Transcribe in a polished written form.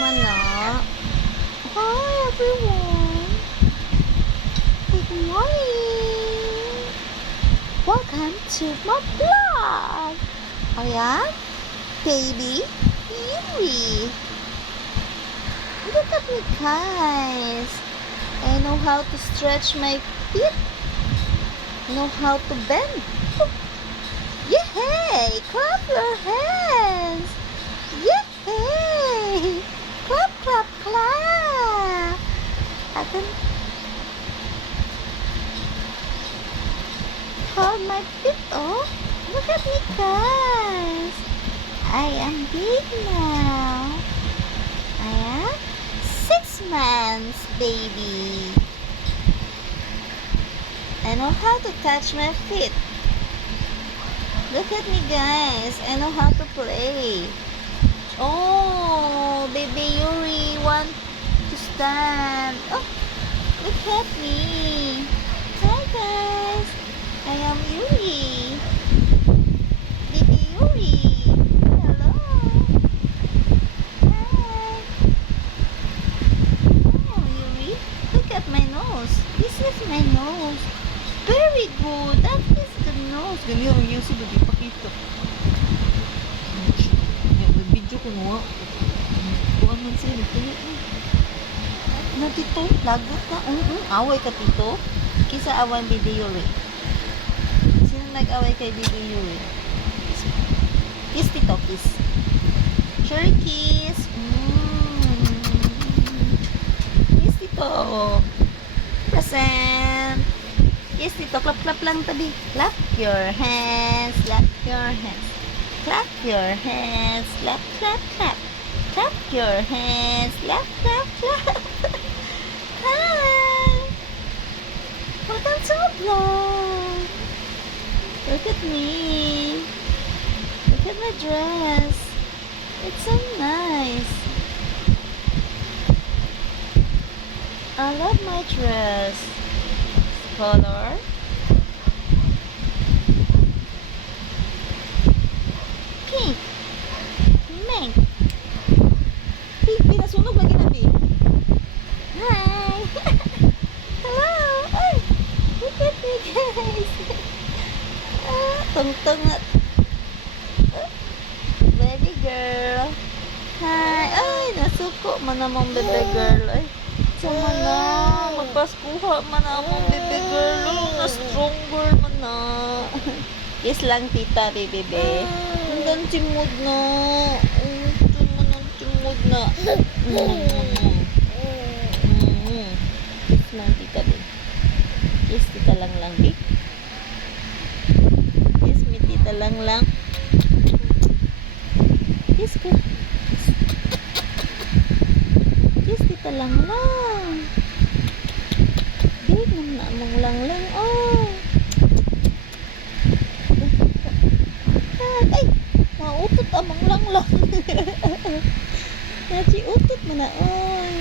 mana. Hi everyone. Good morning. Welcome to my vlog. Ayan, baby Yuri. Look at me, guys. I know how to stretch my feet. I know how to bend. Yay! Clap your hands. Yay! Clap, clap, clap. I can hold my feet. Oh, look at me, guys. I am big now. I am 6 months, baby. I know how to touch my feet. Look at me, guys. I know how to play. Oh, baby Yuri want to stand. Oh, look at me. Hi, guys. I am Yuri. Baby Yuri. Hello. Hi. Oh, Yuri. Look at my nose. This is my nose. Very good. That is the nose. Ganyan ang yung sila. Di pakita. Video ko nga. Buwan man sila. Na tito. Lagot na. Away ka tito. Kisa away Baby Yuri. Sino nag-away kay Baby Yuri? Kiss tito. Kiss. Sure kiss. Kiss tito. Present. Yes, dito. Clap, clap lang tabi. Clap your hands. Clap your hands. Clap your hands. Clap, clap, clap. Clap your hands. Clap, clap, clap. Hi. Welcome to my vlog. Look at me. Look at my dress. It's so nice. I love my dress. Color pink, mink, pink. Pinasunog lagi na pink. Hi. Hello. Ay, look at me, guys. Tungtung na. Baby girl. Hi. Ay, nasuko man namang baby girl. Ay, sama na. Magpaskuha man namang baby girl. Na stronger man na. Yes lang, tita, baby be. Hanggang timod na. Ito man ang timod na. Yes lang, tita, be. Yes, tita lang, be. Yes, mi tita lang. Yes, ko. Yes, tita lang. Big naman na amang lang. Oh. Ay, mautot amang lang. Nachi utot mo na. Oh.